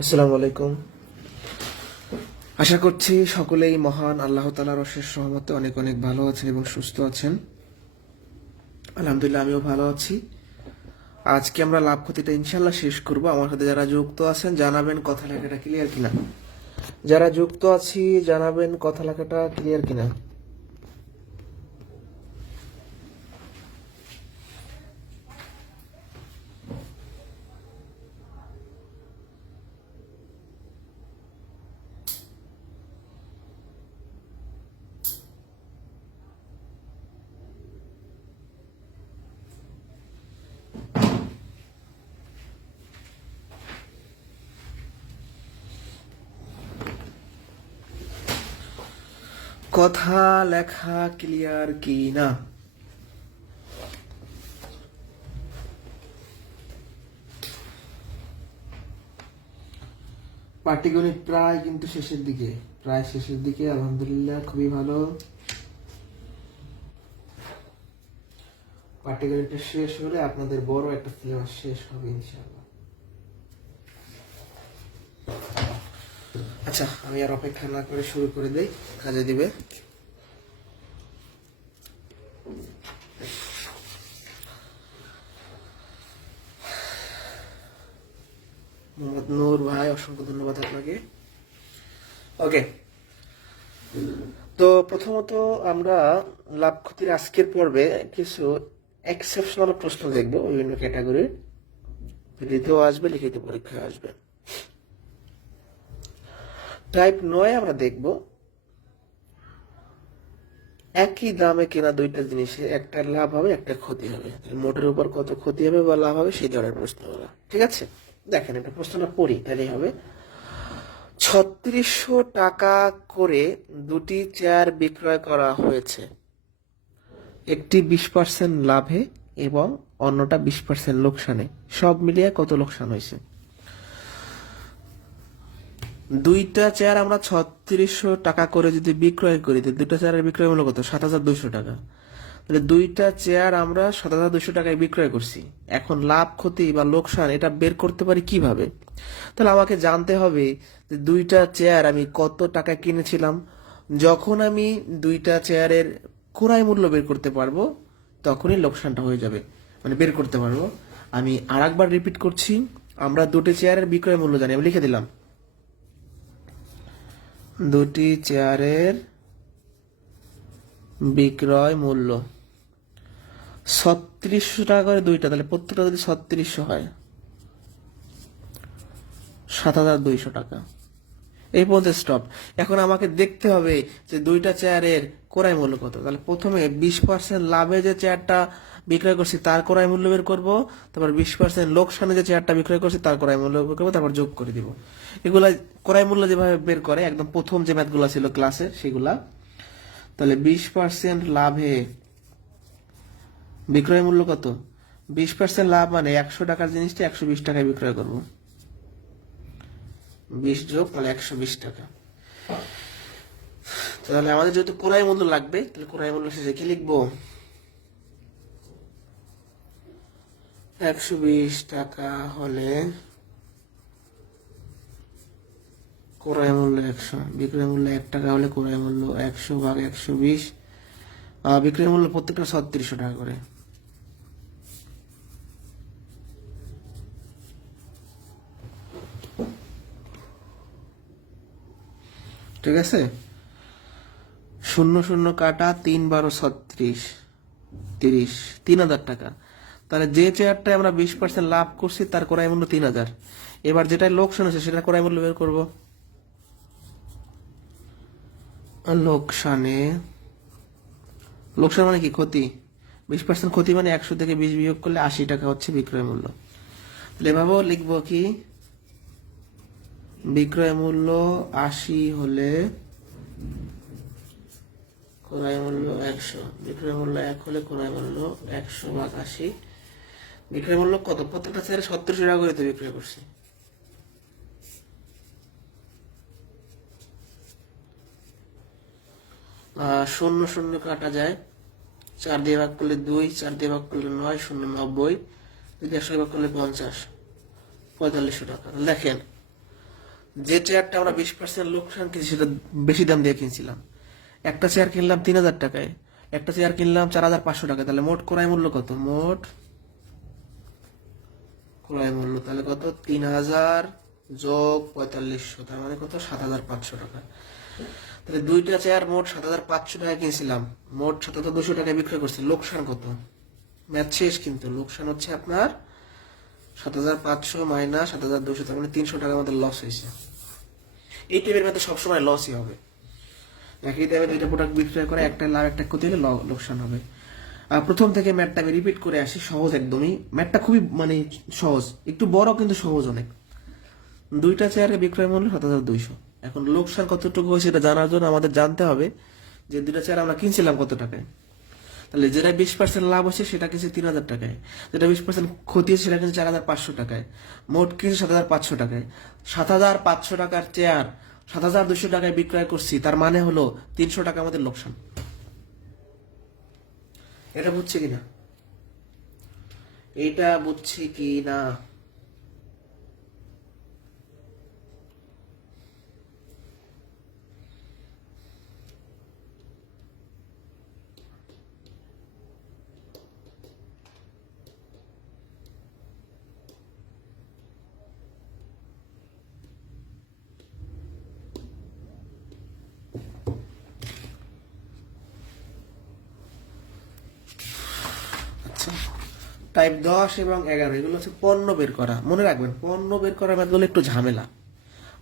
আসসালামু আলাইকুম। আশা করছি সকলেই মহান আল্লাহ তাআলার অশেষ রহমতে অনেক অনেক ভালো আছেন এবং সুস্থ আছেন। আলহামদুলিল্লাহ আমিও ভালো আছি। আজকে আমরা লাভ ক্ষতিটা ইনশাল্লাহ শেষ করব। আমার সাথে যারা যুক্ত আছেন জানাবেন কথা লেখাটা ক্লিয়ার কিনা। যারা যুক্ত আছি জানাবেন কথা লেখাটা ক্লিয়ার কিনা। কথা লেখা ক্লিয়ার কিনা। পাটিগণিত প্রায় কিন্তু শেষের দিকে, প্রায় শেষের দিকে। আলহামদুলিল্লাহ খুবই ভালো। পাটিগণিতটা শেষ হলে আপনাদের বড় একটা সিলেবাস শেষ হবে ইনশাআল্লাহ। আচ্ছা, আমি আর অপেক্ষা না করে শুরু করে দেই, কাজে দিবে। মোহাম্মদ নূর ভাই, অসংখ্য ধন্যবাদ আপনাকে। ওকে, তো প্রথমত আমরা লাভ ক্ষতির আজকের পর্বে কিছু এক্সেপশনাল প্রশ্ন দেখব বিভিন্ন ক্যাটাগরির। লিখিতেও আসবে, লিখিত পরীক্ষায় আসবে। টাইপ 9 আমরা দেখব একই দামে কেনা দুইটা জিনিসে একটা লাভ হবে একটা ক্ষতি হবে, মোটের উপর কত ক্ষতি হবে বা লাভ হবে সেই ধরনের প্রশ্নগুলো। ঠিক আছে, দেখেন এটা প্রশ্নটা পড়ি, তাহলেই হবে। ৩৬০০ টাকা করে দুটি চেয়ার বিক্রয় করা হয়েছে, একটি 20% লাভে এবং অন্যটা 20% লোকসানে। সব মিলিয়ে কত লোকসান হয়েছে? দুইটা চেয়ার আমরা ৩৬০০ টাকা করে যদি বিক্রয় করি, দুইটা চেয়ারের বিক্রয় মূল্য কত? ৭,২০০ টাকা। তাহলে দুইটা চেয়ার আমরা ৭,২০০ টাকায় বিক্রয় করছি। এখন লাভ ক্ষতি বা লোকসান এটা বের করতে পারি কিভাবে? তাহলে আমাকে জানতে হবে যে দুইটা চেয়ার আমি কত টাকায় কিনেছিলাম। যখন আমি দুইটা চেয়ারের ক্রয় মূল্য বের করতে পারবো তখনই লোকসানটা হয়ে যাবে, মানে বের করতে পারবো। আমি আরেকবার রিপিট করছি, আমরা দুটি চেয়ারের বিক্রয় মূল্য জানি, আমি লিখে দিলাম দুটি চেয়ারের বিক্রয় মূল্য ৩৬০০ টাকা করে দুইটা, তাহলে প্রত্যেকটা যদি ৩৬০০ হয় ৭,২০০ টাকা। এই পর্যন্ত স্টপ। এখন আমাকে দেখতে হবে যে দুইটা চেয়ারের ক্রয় মূল্য কত। তাহলে প্রথমে 20% লাভে যে চেয়ারটা বিক্রয় করছি তার ক্রয় মূল্য বের করবো, তারপর 20% লোকসানে যে চেয়ারটা বিক্রয় করছি তার ক্রয় মূল্য বের করবো, তারপর যোগ করে দিব। এগুলা ক্রয় মূল্য যেভাবে বের করে একদম প্রথম যে ম্যাথগুলো ছিল ক্লাসে সেগুলা। তাহলে 20% লাভে বিক্রয় মূল্য কত? 20% লাভ মানে 100 টাকার জিনিসটা 120 টাকায় বিক্রয় করবো। 20 যোগ তাহলে 120 টাকা। তাহলে আমাদের যেহেতু ক্রয় মূল্য লাগবে, তাহলে ক্রয় মূল্য শেষে কি লিখবো? 120 টাকা হলে ক্রয় মূল্য 100, বিক্রয় মূল্য 1 টাকা হলে ক্রয় মূল্য 100 ভাগ 120। বিক্রয় মূল্য প্রত্যেকটা ৩৬০০ টাকা করে। ঠিক আছে, 0 কাটা 3 12 36 30, ৩,০০০ টাকা। তাহলে যে চেয়ারটায় আমরা 20% লাভ করছি তার ক্রয় মূল্য 3,০০০। এবার যেটা লোকসান হচ্ছে সেটা ক্রয় মূল্য বের করবো। লোকসানে, লোকসান মানে কি? ক্ষতি। 20% ক্ষতি মানে 100 থেকে 20 বিয়োগ করলে 80 টাকা হচ্ছে বিক্রয় মূল্য। তাহলে এভাবেও লিখবো কি, বিক্রয় মূল্য 80 হলে ক্রয় মূল্য 100, বিক্রয় মূল্য 1 হলে ক্রয় মূল্য 100 ভাগ 80। বিক্রয় মূল্য কত? প্রত্যেকটা চেয়ারে ৩৭০০ টাকা করে তো বিক্রয় করছি। শূন্য শূন্য কাটা যায়, 4 দিয়ে ভাগ করলে 2, 4 দিয়ে ভাগ করলে 9, 0 90, যদি 100 ভাগ করলে 50, 4500 টাকা। দেখেন যে চেয়ারটা আমরা 20% লোকসান কিনছি সেটা বেশি দাম দিয়ে কিনছিলাম। একটা চেয়ার কিনলাম 3000 টাকায়, একটা চেয়ার কিনলাম 4500 টাকায়, তাহলে মোট ক্রয় মূল্য কত? মোট ক্রয় মূল্য তাহলে কত? 3000 যোগ 4500, তার মানে কত? 7500 টাকা। তাহলে দুইটা চেয়ার মোট 7500 টাকায় কিনছিলাম, মোট 7200 টাকায় বিক্রয় করছি। লোকসান কত? ম্যাথ শেষ কিন্তু। লোকসান হচ্ছে আপনার 7500 মাইনাস 7200, তার মানে 300 টাকার মধ্যে লস হয়েছে। এই টাইপের মধ্যে সবসময় লসই হবে। একই দামে দুইটা প্রোডাক্ট বিক্রয় করে একটা লাভ একটা ক্ষতি হলে লোকসান হবে। প্রথম থেকে ম্যাথটা আমি রিপিট করে আসি, সহজ একদমই। ম্যাথটা খুবই মানে সহজ, একটু বড় কিন্তু সহজ অনেক। দুইটা চেয়ারের বিক্রয় মূল্য 7200। এখন লোকসান কতটুকু হয়েছে এটা জানার জন্য আমাদের জানতে হবে যে দুইটা চেয়ার আমরা কিনছিলাম কত টাকায়। তাহলে যেটা 20% লাভ হচ্ছে সেটা কিনছে 3000 টাকায়, যেটা 20% ক্ষতি হচ্ছে সেটা কিনছে 4500 টাকায়, মোট কিনছে 7500 টাকায়। 7500 টাকার চেয়ার 7200 টাকায় বিক্রয় করছি, তার মানে হলো 300 টাকা আমাদের লোকসান। এটা বুঝছে কিনা? এইটা বুঝছে কি না? আচ্ছা, টাইপ 10 এবং 11 এগুলো হচ্ছে পণ্য বের করা। মনে রাখবেন, পণ্য বের করার ম্যাথগুলো একটু ঝামেলা।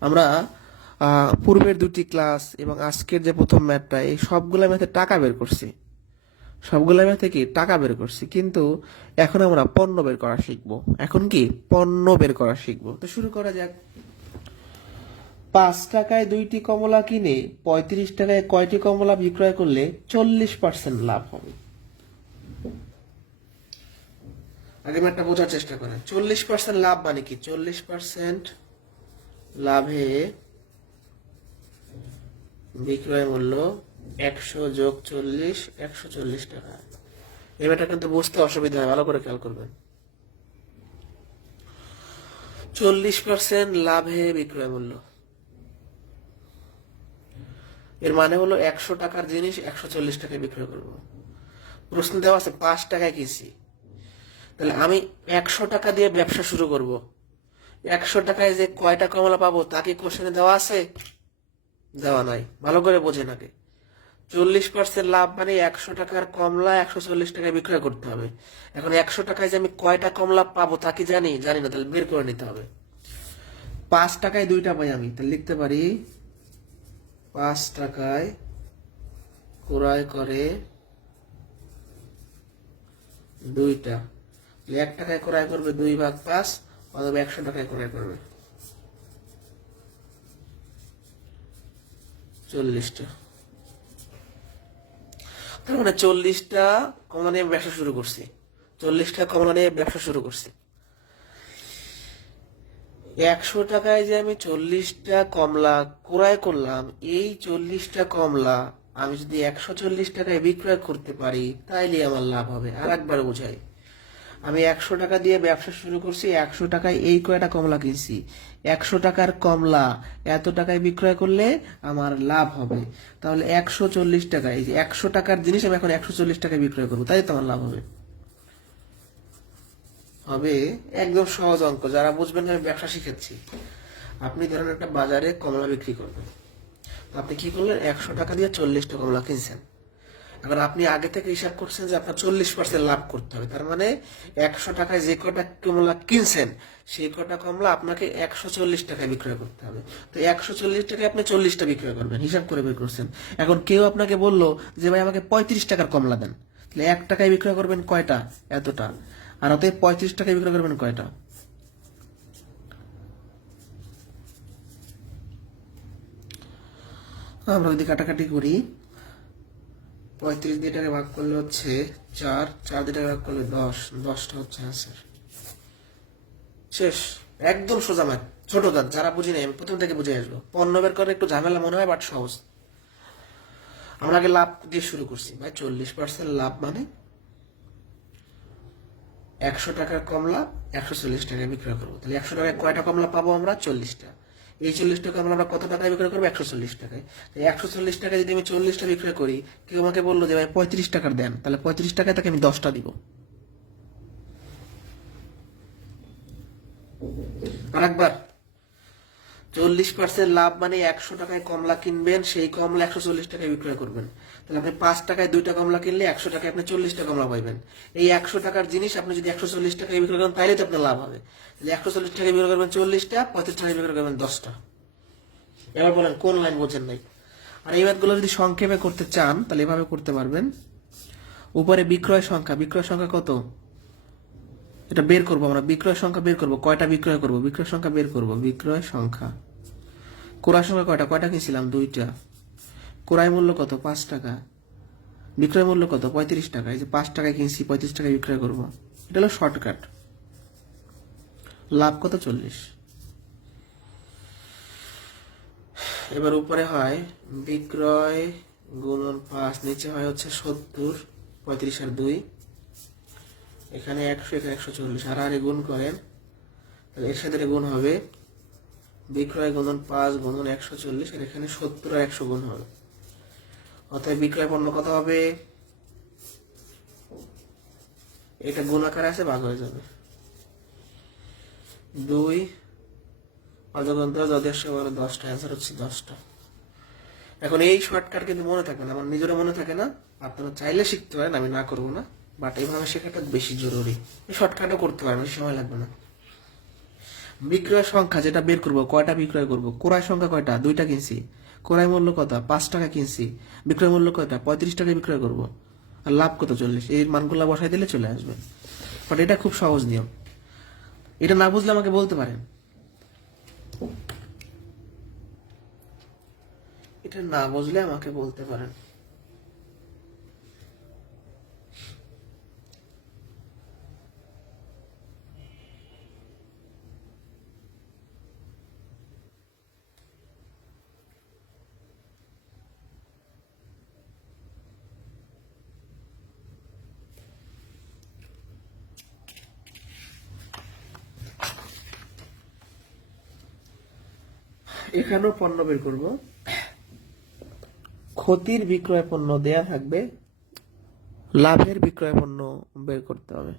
আমরা পূর্বের দুটি ক্লাস এবং আজকের যে প্রথম ম্যাথটা, এই সবগুলো ম্যাথে টাকা বের করছি, সবগুলো ম্যাথে কি টাকা বের করছি, কিন্তু এখন আমরা পণ্য বের করা শিখবো। এখন কি পণ্য বের করা শিখবো। তো শুরু করা যাক। 5 টাকায় 2টি কমলা কিনে 35 টাকায় কয়টি কমলা বিক্রয় করলে 40% লাভ হবে? আগে ম্যাথটা বোঝার চেষ্টা করেন। 40% লাভ মানে কি? 40% লাভে বিক্রয় মূল্য 100 যোগ 40, 140 টাকা। এই ম্যাথটা কিন্তু বুঝতে অসুবিধা হয়, ভালো করে খেয়াল করবেন। 40% লাভে বিক্রয় মূল্য, এর মানে হলো 100 টাকার জিনিস 140 টাকায় বিক্রয় করবো। প্রশ্ন দেওয়া আছে 5 টাকায় কিনছি, তাহলে আমি 100 টাকা দিয়ে ব্যবসা শুরু করব। 100 টাকায় যে কয়টা কমলা পাবো তা কি কোশ্চেনে দেওয়া আছে? দেওয়া নাই। ভালো করে বোঝেন আগে। 40% লাভ মানে 100 টাকার কমলা 140 টাকায় বিক্রয় করতে হবে। এখন 100 টাকায় যে আমি কয়টা কমলা পাবো তা কি জানি? জানি না, তাহলে বের করে নিতে হবে। 5 টাকায় 2টা পাই আমি, তাহলে লিখতে পারি 5 টাকায় ক্রয় করে 2টা। 1 টাকায় ক্রয় করবে 2/5, অথবা 100 টাকায় ক্রয় করবে 40টা। তার মানে 40টা কমলা নিয়ে ব্যবসা শুরু করছি, 40টা কমলা নিয়ে ব্যবসা শুরু করছি। 100 টাকায় যে আমি 40টা কমলা ক্রয় করলাম, এই 40টা কমলা আমি যদি 140 টাকায় বিক্রয় করতে পারি তাইলে আমার লাভ হবে। আর একবার বোঝাই, আমি 100 টাকা দিয়ে ব্যবসা শুরু করছি, 100 টাকায় এই কয়টা কমলা কিনছি, 100 টাকার কমলা এত টাকায় বিক্রয় করলে আমার লাভ হবে। তাহলে 140 টাকায়, এই যে 100 টাকার জিনিস আমি এখন 140 টাকায় বিক্রয় করবো, তাই তো আমার লাভ হবে। হবে একদম সহজ অঙ্ক, যারা বুঝবেন আমি ব্যবসা শিখাচ্ছি। আপনি ধরেন একটা বাজারে কমলা বিক্রি করবেন, আপনি কি করলেন? 100 টাকা দিয়ে 40টা কমলা কিনছেন। এখন আপনি আগে থেকে হিসাব করছেন যে আপনার 40% লাভ করতে হবে, তার মানে 100 টাকায় যে কটা কমলা কিনছেন সেই কটা কমলা আপনাকে 140 টাকায় বিক্রয় করতে হবে। তো 140 টাকায় আপনি 40টা বিক্রয় করবেন, হিসাব করে বের করছেন। এখন কেউ আপনাকে বললো যে ভাই আমাকে 35 টাকার কমলা দেন, তাহলে 1 টাকায় বিক্রয় করবেন কয়টা? এতটা। আর অতএব 35 টাকায় বিক্রয় করবেন কয়টা? আমরা যদি কাটাকাটি করি, 35 দিয়ে টাকা ভাগ করলে হচ্ছে 4, 4 দিয়ে টাকা ভাগ করলে 10, 10টা হচ্ছে আনসার। শেষ। একদম সোজা ম্যাথ, ছোট দাঁত। যারা বুঝি নাই আমি প্রথম থেকে বুঝে আসবো। পণ্য বের করে একটু ঝামেলা মনে হয়, বাট সহজ। আমরা আগে লাভ দিয়ে শুরু করছি ভাই। 40% লাভ মানে 100 টাকার কমলা 140 টাকায় বিক্রয় করবো, তাহলে 100 টাকায় কয়টা কমলা পাবো আমরা? 40টা। এই 40 টাকা আমরা কত টাকায় বিক্রয় করবো? 140 টাকায়। 140 টাকায় যদি আমি 40টা বিক্রয় করি, কেউ আমাকে বললো যে ভাই 35 টাকার দেন, তাহলে 35 টাকায় তাকে আমি 10টা দিব। আর একবার 40% লাভ মানে 100 টাকায় কমলা কিনবেন, সেই কমলা 140 টাকায় বিক্রয় করবেন। তাহলে আপনি 5 টাকায় 2টা কমলা কিনলে 100 টাকায় আপনি 40টা কমলা পাইবেন। এই 100 টাকার জিনিস আপনি যদি 140 টাকায় বিক্রয় করেন তাহলে তো আপনার লাভ হবে। তাহলে 140 টাকায় বিক্রয় করবেন 40টা, 35 টাকায় বিক্রয় করবেন 10টা। এবার বলেন কোন লাইন বোঝেন নাই? আর এই ম্যাথগুলো যদি সংক্ষেপে করতে চান তাহলে এভাবে করতে পারবেন। উপরে বিক্রয় সংখ্যা কত এটা বের করবো আমরা। বিক্রয় সংখ্যা বের করবো, কয়টা বিক্রয় করবো, বিক্রয় সংখ্যা বের করবো। বিক্রয় সংখ্যা, ক্রয় সংখ্যা কয়টা কিনছিলাম? 2টা। ক্রয় মূল্য কত? 5 টাকা। বিক্রয় মূল্য কত? 35 টাকা। এই যে 5 টাকায় কিনছি, 35 টাকায় বিক্রয় করবো। এটা হলো শর্টকাট। লাভ কত? 40। এবার উপরে হয় বিক্রয় গুণন 5, নিচে হয় হচ্ছে 70, 35 আর 2, এখানে 100, এখানে 140। আর গুণ করেন, তাহলে এর সাথে গুণ হবে বিক্রয় গুণন 5 গুণন 140, আর এখানে 70 আর 100 গুণ হবে। অতএব বিক্রয় পণ্য কত হবে? এটা গুণ আকারে আছে, ভাগ হয়ে যাবে। 2 অযগন্ত্র যদের সবার 10টা, অ্যান্সার হচ্ছে 10টা। এখন এই শর্টকাট কিন্তু মনে থাকে না, আমার নিজেরও মনে থাকে না। আপনারা চাইলে শিখতে পারেন, আমি না করবো না, বাট এইভাবে শেখাটা বেশি জরুরি। এই শর্টকাটও করতে পারেন, বেশি সময় লাগবে না। বিক্রয় সংখ্যা যেটা বের করবো, কয়টা বিক্রয় করবো। ক্রয় সংখ্যা কয়টা? 2টা কিনছি। ক্রয় মূল্য কত? 5 টাকা কিনছি। বিক্রয় মূল্য কয়টা? 35 টাকায় বিক্রয় করবো। আর লাভ কত? 40। এই মানগুলো বসাই দিলে চলে আসবে। বাট এটা খুব সহজ নিয়ম, এটা না বুঝলে আমাকে বলতে পারেন। এটা না বুঝলে আমাকে বলতে পারেন। এখানেও পণ্য বের করব। ক্ষতির বিক্রয় পণ্য দেয়া থাকবে, লাভের বিক্রয় পণ্য বের করতে হবে।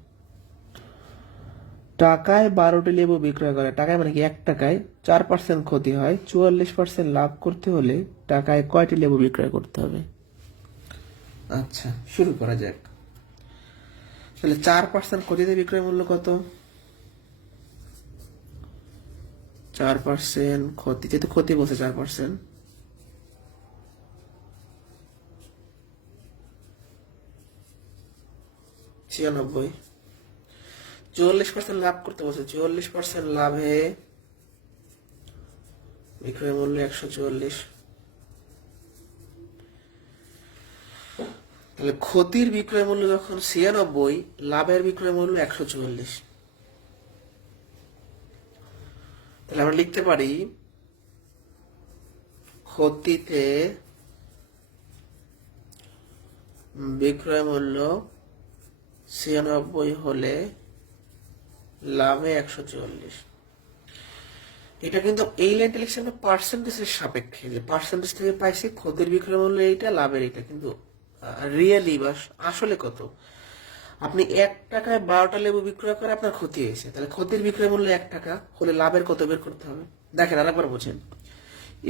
টাকায় 12টি লেবু বিক্রয় করে, টাকায় মানে কি 1 টাকায় 4% ক্ষতি হয়, 44% লাভ করতে হলে টাকায় কয়টি লেবু বিক্রয় করতে হবে? আচ্ছা, শুরু করা যাক। তাহলে 4% ক্ষতিতে বিক্রয় মূল্য কত? 4% ক্ষতি, যেহেতু ক্ষতি বলছে 4%, 96। 44% লাভ করতে বলছে, 44% লাভে বিক্রয় মূল্য 144। তাহলে ক্ষতির বিক্রয় মূল্য যখন 96, লাভের বিক্রয় মূল্য 144, তাহলে আমরা লিখতে পারি ক্ষতিতে বিক্রয় মূল্য 96 হলে লাভে 144। এটা কিন্তু এই লাইনটা লিখছি আমরা পার্সেন্টেজের সাপেক্ষে, যে পার্সেন্টেজ থেকে পাইছি ক্ষতির বিক্রয় মূল্য এইটা, লাভের এইটা, কিন্তু রিয়েলি বা আসলে কত? আপনি 1 টাকায় 12টা লেবু বিক্রয় করে আপনার ক্ষতি হয়েছে, তাহলে ক্ষতির বিক্রয় মূল্য 1 টাকা হলে লাভের কত বের করতে হবে? দেখেন আরেকবার বোঝেন,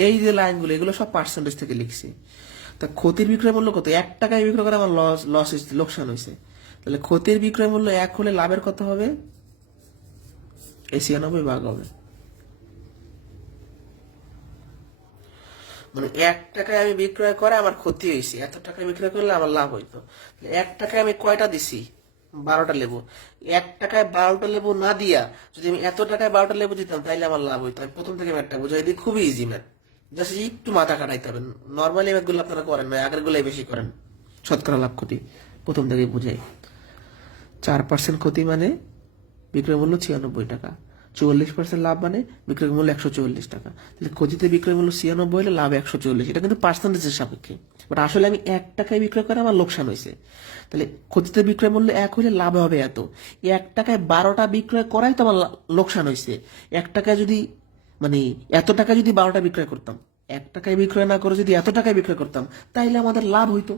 এই যে লাইনগুলো এগুলো সব পার্সেন্টেজ থেকে লিখছি। তা ক্ষতির বিক্রয় মূল্য কত? 1 টাকায় বিক্রয় করে আমার লস হয়েছে, লোকসান হয়েছে। তাহলে ক্ষতির বিক্রয় মূল্য 1 হলে লাভের কত হবে? এই 96 ভাগ হবে। মানে 1 টাকায় আমি বিক্রয় করে আমার ক্ষতি হয়েছে, এত টাকায় বিক্রয় করলে আমার লাভ হইতো। 1 টাকায় আমি কয়টা দিছি? 12টা লেবু। 1 টাকায় 12টা লেবু না দিয়া যদি আমি এত টাকায় 12টা লেবু দিতাম তাইলে আমার লাভ হইতো। আমি প্রথম থেকে ম্যাথটা বুঝাই দিই, খুবই ইজি ম্যাথ, জাস্ট একটু মাথা খাটাইতে হবে। নর্মালি ম্যাথগুলো আপনারা করেন না, আগের গুলাই বেশি করেন। শতকরা লাভ ক্ষতি প্রথম থেকে বুঝাই। 4% ক্ষতি মানে বিক্রয় মূল্য 96 টাকা, 44% লাভ মানে বিক্রয় মূল্য 144 টাকা। তাহলে ক্ষতিতে বিক্রয় মূল্য 96 হলে লাভ 144। এটা কিন্তু পার্সেন্টেজের সাপেক্ষে, বাট আসলে আমি 1 টাকায় বিক্রয় করে আমার লোকসান হয়েছে। তাহলে ক্ষতিতে বিক্রয় মূল্য 1 হলে লাভ হবে এত। 1 টাকায় 12টা বিক্রয় করাই তো আমার লোকসান হয়েছে। 1 টাকায় যদি মানে এত টাকা যদি 12টা বিক্রয় করতাম, 1 টাকায় বিক্রয় না করে যদি এত টাকায় বিক্রয় করতাম, তাইলে আমাদের লাভ হইতো।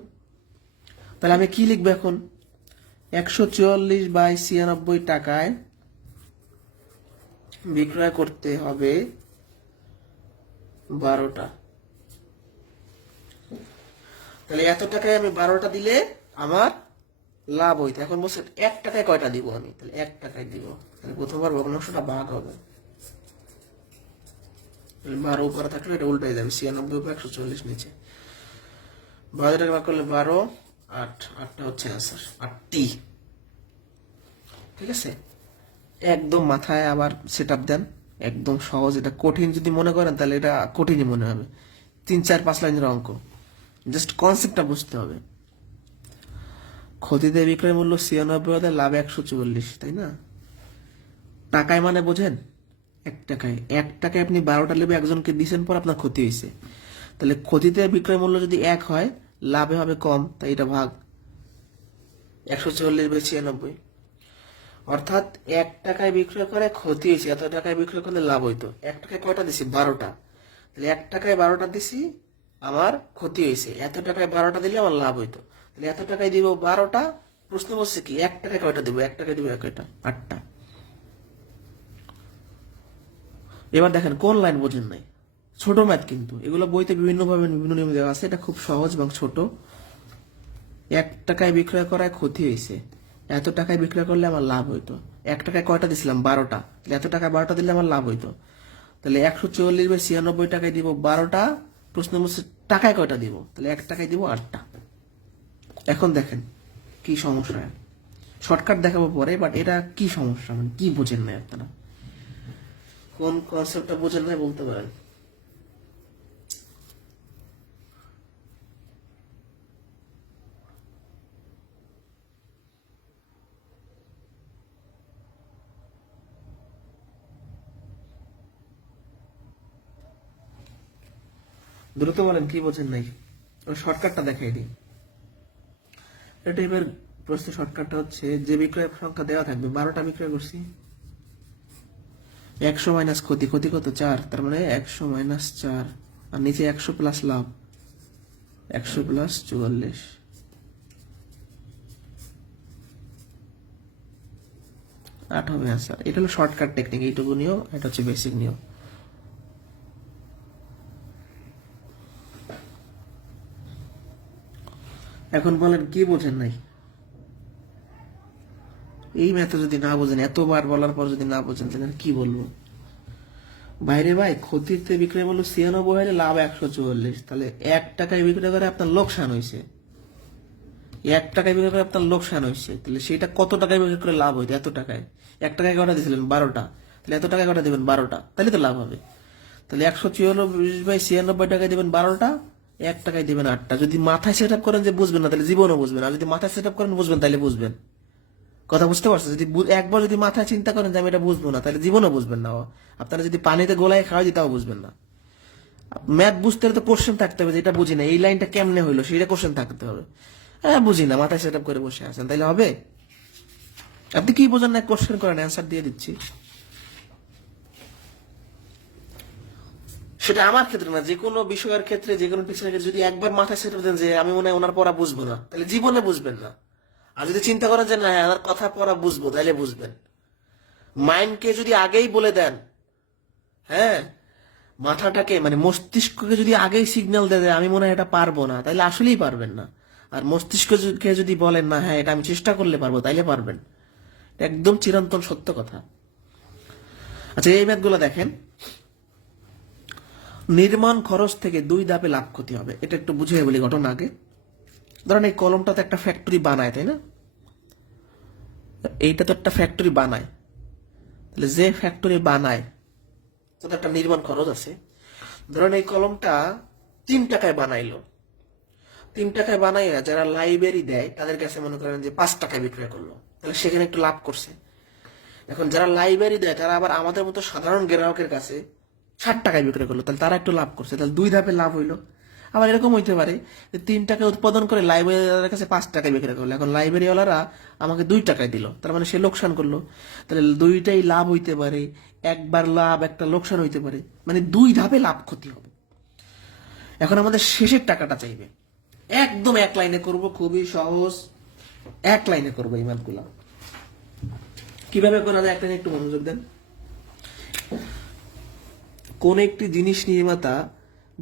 তাহলে আমি কি লিখবো এখন? 144/96 টাকায় বিক্রয় করতে হবে 12টা। তাহলে এত টাকায় আমি 12টা দিলে আমার লাভ হইতো। এখন বলছে 1 টাকায় কয়টা দিব আমি? তাহলে 1 টাকায় দিব। তাহলে প্রথমবার ভগ্নাংশটা ভাগ হবে। 12 উপরে থাকলে এটা উল্টাই যাবে, 96 উপরে 144 নিচে। 12 টাকা ভাগ করলে 12, 8, 8টা হচ্ছে আনসার, 8টি। ঠিক আছে, একদম মাথায় আবার সেট আপ দেন, একদম সহজ। এটা কঠিন যদি মনে করেন তাহলে এটা কঠিনই মনে হবে। 3-4-5 লাইনের অঙ্ক, জাস্ট কনসেপ্টটা বুঝতে হবে। ক্ষতিতে বিক্রয় মূল্য 96, লাভ 144, তাই না? টাকায় মানে বোঝেন? 1 টাকায়। 1 টাকায় আপনি 12টা লেবু একজনকে দিচ্ছেন, পর আপনার ক্ষতি হয়েছে। তাহলে ক্ষতিতে বিক্রয় মূল্য যদি 1 হয়, লাভে হবে কম, তাই এটা ভাগ 144/96। অর্থাৎ 1 টাকায় বিক্রয় করে ক্ষতি হয়েছে, এত টাকায় বিক্রয় করলে লাভ হইতো। 1 টাকায় কয়টা দিছি? 12টা। তাহলে 1 টাকায় 12টা দিছি, আমার ক্ষতি হয়েছে। এত টাকায় 12টা দিলে আমার লাভ হইতো। তাহলে এত টাকায় দিব 12টা। প্রশ্ন বলছে কি 1 টাকায় কয়টা দিব? 1 টাকায় দিব কয়টা? 8টা। এবার দেখেন কোন লাইন বোঝেন নাই। ছোট ম্যাথ কিন্তু, এগুলো বইতে বিভিন্ন ভাবে বিভিন্ন নিয়ম দেওয়া আছে। এটা খুব সহজ এবং ছোট। 1 টাকায় বিক্রয় করায় ক্ষতি হয়েছে, এত টাকায় বিক্রয় করলে আমার লাভ হইতো। 1 টাকায় কয়টা দিছিলাম? 12টা। তাহলে এত টাকায় 12টা দিলে আমার লাভ হইতো। তাহলে 144/96 টাকায় দিব 12টা। প্রশ্ন হচ্ছে টাকায় কয়টা দিব? তাহলে 1 টাকায় দিব 8টা। এখন দেখেন কি সমস্যা। শর্টকাট দেখাবো পরে, বাট এটা কি সমস্যা, মানে কি বোঝেন নাই আপনারা? কোন কনসেপ্টটা বোঝেন নাই বলতে পারেন? দ্রুত বলেন কি বোঝেন নাই। শর্টকাটটা দেখাই দিই। এটা এবার প্রশ্ন শর্টকাটটা হচ্ছে, যে বিক্রয় সংখ্যা দেওয়া থাকবে, 12টা বিক্রয় করছি, 100 মাইনাস ক্ষতি, ক্ষতি কত? 4, তার মানে 100 মাইনাস 4, আর নিচে 100 প্লাস লাভ, 100 প্লাস 44। 8 হবে আনসার। এটা হলো শর্টকাট টেকনিক, এইটুকু নিয়ম। এটা হচ্ছে বেসিক নিয়ম। এখন বলেন কি বোঝেন নাই? এই ম্যাথে যদি না বোঝেন, এতবার বলার পর যদি না বোঝেন, তাহলে কি বলবো? বাইরে ভাই, ক্ষতিতে বিক্রয় মূল্য 96 হলে লাভ 144। তাহলে 1 টাকায় বিক্রয় করে আপনার লোকসান হয়েছে, 1 টাকায় বিক্রয় করে আপনার লোকসান হয়েছে। তাহলে সেটা কত টাকায় বিক্রয় করে লাভ হইতো? এত টাকায়। 1 টাকায় কটা দিয়েছিলেন? 12টা। তাহলে এত টাকায় কটা দিবেন? 12টা। তাহলে তো লাভ হবে। তাহলে 144/96 টাকায় দিবেন 12টা, 1 টাকায় দিবেন 8টা। যদি মাথায় সেট আপ করেন যে বুঝবেন না, তাহলে জীবনও বুঝবেন। আর যদি মাথায় সেট আপ করেন বুঝবেন, তাহলে বুঝবেন। কথা বুঝতে পারছেন? যদি একবার যদি মাথায় চিন্তা করেন যে আমি এটা বুঝবো না, তাহলে জীবনও বুঝবেন না। আপনারা যদি পানিতে গোলায় খাওয়া দিতাও বুঝবেন না। ম্যাথ বুঝতে হলে তো কোশ্চেন থাকতে হবে, যে এটা বুঝি না, এই লাইনটা কেমনে হইলো, সেটা কোশ্চেন থাকতে হবে। হ্যাঁ, বুঝি না, মাথায় সেট আপ করে বসে আছেন, তাইলে হবে? আপনি কি বোঝেন না, কোশ্চেন করেন, অ্যান্সার দিয়ে দিচ্ছি। সেটা আমার ক্ষেত্রে না, যে কোনো বিষয়ের ক্ষেত্রে, যে কোনো টিচারের ক্ষেত্রে যদি একবার মাথায় সেট আপ দেন যে আমি মনে হয় ওনার পড়া বুঝবো না, তাহলে জীবনে বুঝবেন না। আর যদি চিন্তা করেন যে না, ওনার কথা পড়া বুঝবো, তাহলে বুঝবেন। মাইন্ডকে যদি আগেই বলে দেন, হ্যাঁ, মাথাটাকে মানে মস্তিষ্ককে যদি আগেই সিগন্যাল দেয় আমি মনে হয় এটা পারবো না, তাইলে আসলেই পারবেন না। আর মস্তিষ্ককে যদি বলেন না, হ্যাঁ এটা আমি চেষ্টা করলে পারবো, তাইলে পারবেন। একদম চিরন্তন সত্য কথা। আচ্ছা, এই ম্যাথগুলো দেখেন। নির্মাণ খরচ থেকে 2 ধাপে লাভ ক্ষতি হবে, এটা একটু বুঝিয়ে বলি ঘটনা আগে। ধরেন এই কলমটা তো একটা ফ্যাক্টরি বানায়, তাই না? এইটা তো একটা ফ্যাক্টরি বানায়। তাহলে যে ফ্যাক্টরি বানায়, তো একটা নির্মাণ খরচ আছে। ধরেন এই কলমটা 3 টাকায় বানাইলো। 3 টাকায় বানাইয়া যারা লাইব্রেরি দেয় তাদের কাছে মনে করেন যে 5 টাকায় বিক্রয় করলো, তাহলে সেখানে একটু লাভ করছে। এখন যারা লাইব্রেরি দেয় তারা আবার আমাদের মতো সাধারণ গ্রাহকের কাছে 60 টাকায় বিক্রয় করলো, তাহলে তারা একটু লাভ করছে। তাহলে 2 ধাপে লাভ হইলো। আবার এরকম হইতে পারে যে 3 টাকায় উৎপাদন করে লাইব্রেরিওয়ালার কাছে 5 টাকায় বিক্রি করলো, এখন লাইব্রেরিওয়ালারা আমাকে 2 টাকায় দিল, তার মানে সে লোকসান করলো। তাহলে দুইটাই লাভ হইতে পারে, একবার লাভ একটা লোকসান হইতে পারে, মানে 2 ধাপে লাভ ক্ষতি হবে। এখন আমাদের শেষের টাকাটা চাইবে, একদম এক লাইনে করব, খুবই সহজ, এক লাইনে করবো এই ম্যাথগুলো। কিভাবে করা যায় এক লাইনে একটু মনোযোগ দেন। কোন একটি জিনিস নির্মাতা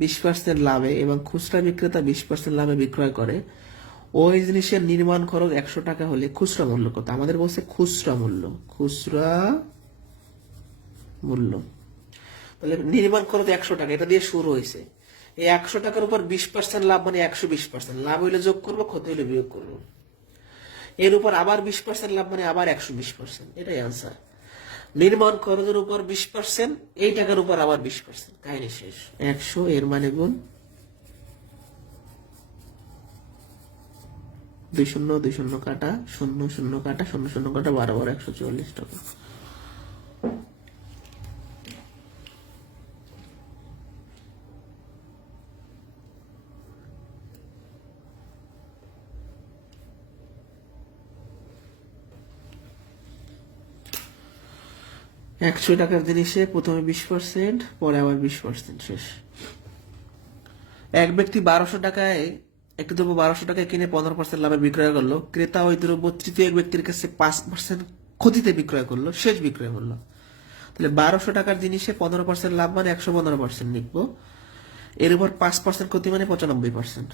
20% লাভে এবং খুচরা বিক্রেতা 20% লাভে বিক্রয় করে, ওই জিনিসের নির্মাণ খরচ 100 টাকা হলে খুচরা মূল্য কত? আমাদের বলছে খুচরা মূল্য, খুচরা মূল্য। তাহলে নির্মাণ খরচ 100 টাকা, এটা দিয়ে শুরু হয়েছে। এই 100 টাকার উপর 20% লাভ মানে 120%, লাভ হইলে যোগ করবো, ক্ষতি হইলে বিয়োগ করবো। এর উপর আবার 20% লাভ মানে আবার 120%, এটাই আনসার। নির্মাণ খরচের উপর 20%, এই টাকার উপর আবার 20%, কাহিনী শেষ। 100 এর মানে গুণ 2 শূন্য 2 শূন্য কাটা, 0 0 কাটা, 0 0 কাটা, 12 12 140 টাকা। একশো টাকার জিনিসে প্রথমে 20%, পরে আবার 20%, শেষ। এক ব্যক্তি 1200 টাকায় একটি দ্রব্য 1200 টাকায় কিনে 15% লাভে বিক্রয় করলো। ক্রেতা ওই দ্রব্য তৃতীয় এক ব্যক্তির কাছে 5% ক্ষতিতে বিক্রয় করলো, শেষ বিক্রয় মূল্য। তাহলে 1200 টাকার জিনিসে 15% লাভ মানে 115% লিখবো, এর উপর 5% ক্ষতি মানে 95%।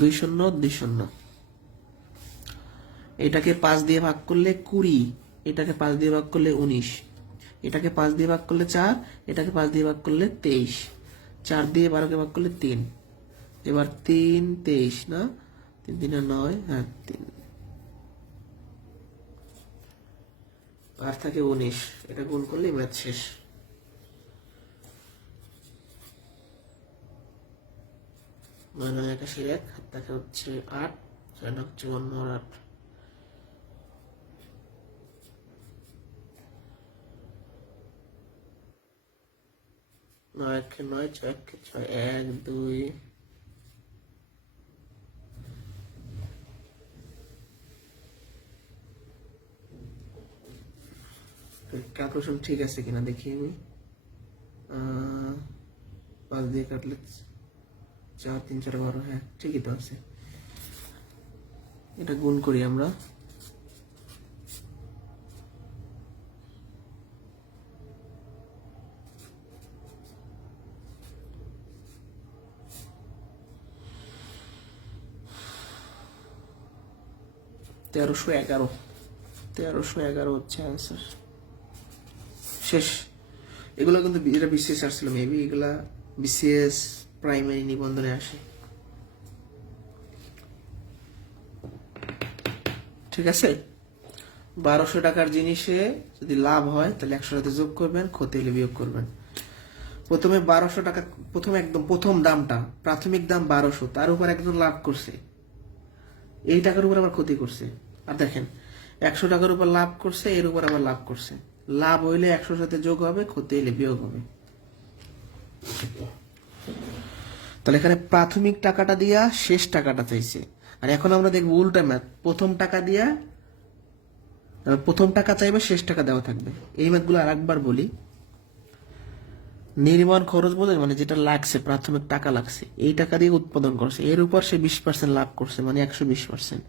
2 শূন্য 2 শূন্য, এটাকে 5 দিয়ে ভাগ করলে 20, এটাকে 5 দিয়ে ভাগ করলে 19, এটাকে 5 দিয়ে ভাগ করলে 4, এটাকে 5 দিয়ে ভাগ করলে 23, 4 দিয়ে 12কে ভাগ করলে 3, এবার 3 23 না, 3 3 9, হ্যাঁ 3, আর থাকে 19, এটা গুণ করলে ম্যাথ শেষ। 9 9 81, হাত থাকে হচ্ছে 8, 4 হচ্ছে 1 আর 8, 9 1 9, 6 1 6, 1 2, ক্যালকুলেশন ঠিক আছে কিনা দেখি আমি। 5 দিয়ে কাটলে 4 3 4 12, হ্যাঁ ঠিকই তো আছে। এটা গুণ করি আমরা, তেরোশো এগারো হচ্ছে অ্যান্সার, শেষ। এগুলো কিন্তু এটা বিসিএস আসছিল, মেবি এগুলা বিসিএস প্রাইমারি নিবন্ধনে আসে, ঠিক আছে। 1200 টাকার জিনিসে যদি লাভ হয় তাহলে 100 সাথে যোগ করবেন, ক্ষতি হলে বিয়োগ করবেন। প্রথমে 1200 টাকা, প্রথমে একদম প্রথম দামটা, প্রাথমিক দাম 1200, তার উপর একজন লাভ করছে, এই টাকার উপর আবার ক্ষতি করছে। আর দেখেন 100 টাকার উপর লাভ করছে, এর উপর আবার লাভ করছে, লাভ হইলে 100 সাথে যোগ হবে, ক্ষতি হইলে বিয়োগ হবে। তাহলে এখানে প্রাথমিক টাকাটা দিয়া শেষ টাকাটা চাইছে, আর এখন আমরা দেখবো উল্টা ম্যাথ, প্রথম টাকা দিয়া প্রথম টাকা চাইবে, শেষ টাকা দেওয়া থাকবে। এই ম্যাথগুলো আর একবার বলি। নির্মাণ খরচ বলে মানে যেটা লাগছে, প্রাথমিক টাকা লাগছে, এই টাকা দিয়ে উৎপাদন করছে, এর উপর সে 20% লাভ করছে মানে 120%,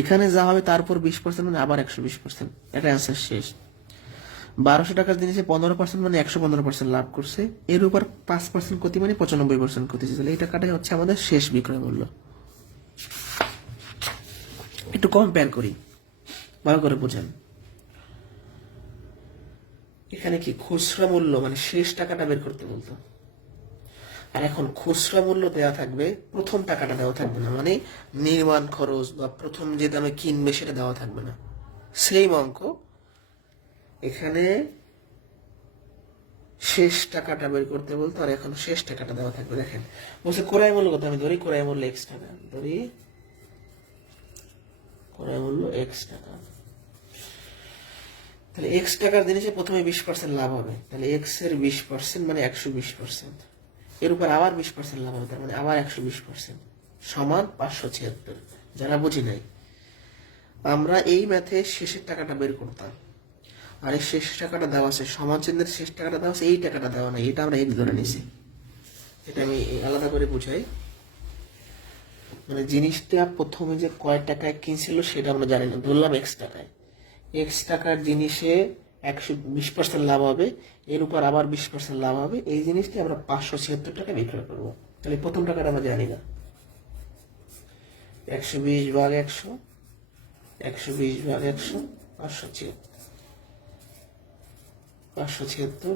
এখানে যা হবে তারপর 20% মানে আবার 120%, এটা অ্যান্সার শেষ। 1200 টাকার জিনিসে 15% মানে 115% লাভ করছে, এর উপর 5% ক্ষতি মানে 95% ক্ষতি, তাহলে এই টাকাটাই হচ্ছে আমাদের শেষ বিক্রয় মূল্য। একটু কম্পেয়ার করি, ভালো করে বোঝেন। এখানে কি খুচরা মূল্য মানে শেষ টাকাটা বের করতে বলতো, আর এখন খুচরা মূল্য দেওয়া থাকবে, প্রথম টাকাটা দেওয়া থাকবে না, মানে নির্মাণ খরচ বা প্রথম যে দামে কিনবে সেটা দেওয়া থাকবে না, সেই অঙ্ক এখানে শেষ টাকাটা বের করতে বলতো, আর এখন শেষ টাকাটা দেওয়া থাকবে। দেখেন বলছে ক্রয় মূল্য কত, আমি ধরি ক্রয় মূল্য X টাকা, ধরি ক্রয় মূল্য X টাকা। তাহলে এক্স টাকার জিনিসে প্রথমে 20% লাভ হবে, তাহলে এক্স এর 20% মানে 120%, এর উপর আবার 20% লাভ হবে, তার মানে আবার 120% সমান 576। যারা বুঝি নাই, আমরা এই ম্যাথে শেষের টাকাটা বের করতাম, আর এই শেষ টাকাটা দেওয়া আছে, সমান চিহ্নের শেষ টাকাটা দেওয়া আছে, এই টাকাটা দেওয়া নাই, এটা আমরা এক্স ধরে নিছি। এটা আমি আলাদা করে বুঝাই, মানে জিনিসটা প্রথমে যে কয় টাকায় কিনছিল সেটা আমরা জানি না, ধরলাম এক্স টাকায়, এক্স টাকার জিনিসে 120% লাভ হবে, এর উপর আবার 20% লাভ হবে, এই জিনিসটি আমরা 576 টাকা বিক্রয় করবো। তাহলে প্রথম টাকাটা আমরা জানি না, 120 ভাগ 100, 120 ভাগ 100, 576।